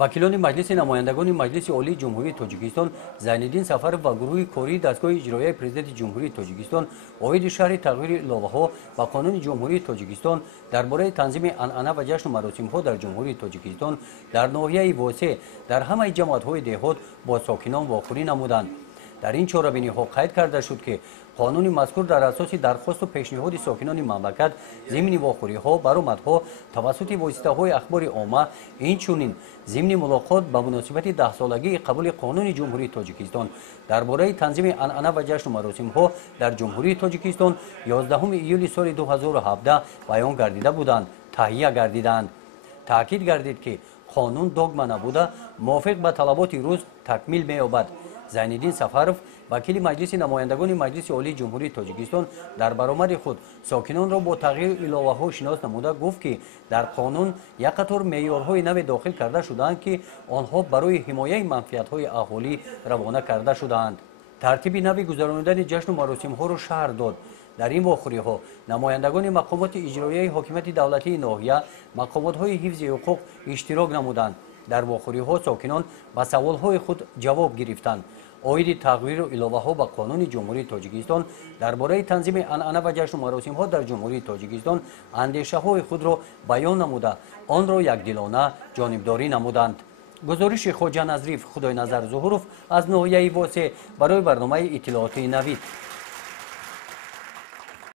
وکیلان مجلس نمایندگان مجلس عالی جمهوری تاجیکستان زینالدین سفرов و گروه کاری دستگاه اجرایی پرزیدنت جمهوری تاجیکستان اوید شهر تغییر الوه‌ها و قانون جمهوری تاجیکستان درباره تنظیم عنعنه و جشن و مراسم‌ها در جمهوری تاجیکستان در ناحیه واسع در همه جماعت‌های دهات با ساکنان واخوری نمودند. در این چاره‌بینی‌ها قید کرده شد که قانون مذکور در اساس درخواست و پیشنهاد ساکنان مملکت ضمن واخوری‌ها برآمدها توسط واسطه‌های اخبار عامه اینچنین ضمن ملاقات به مناسبت 10 سالگی قبول قانون جمهوری تاجیکستان درباره تنظیم عنعنه و جشن و مراسم‌ها در جمهوری تاجیکستان 11 ایول سال 2017 بیان گردیده بودند تهیه گردیدند. تاکید گردید که قانون داغما نبوده موافق به طلبات روز تکمیل می‌یابد. زینالدین سفرов وکیل مجلس نمایندگان مجلس عالی جمهوری تاجیکستان در برآمد خود ساکنان را با تغییر الوه‌ها شناس نموده گفت که در قانون یک قطار معیارهای نو داخل کرده شدند که آنها برای حمایت منفعت‌های اهالی روانه کرده شدند. ترتیب نو گذراندن جشن و مراسم‌ها را شهر داد. در این واخوری‌ها نمایندگان مقامات اجرایی حاکمیت دولتی ناحیه مقامات‌های حفظ حقوق اشتراک نمودند. در واخوری‌ها ساکنان به سوال‌های خود جواب گرفتند. اوید تغییر الوه‌ها به قانون جمهوری تاجیکستان درباره تنظیم عنعنه و جشن و مراسم‌ها در جمهوری تاجیکستان اندیشه‌های خود را بیان نموده آن را یکدلانه جانبداری نمودند. گزارش خواجه نظریف خدای نظر ظهورов از ناحیه واسع برای برنامه اطلاعاتی نوید.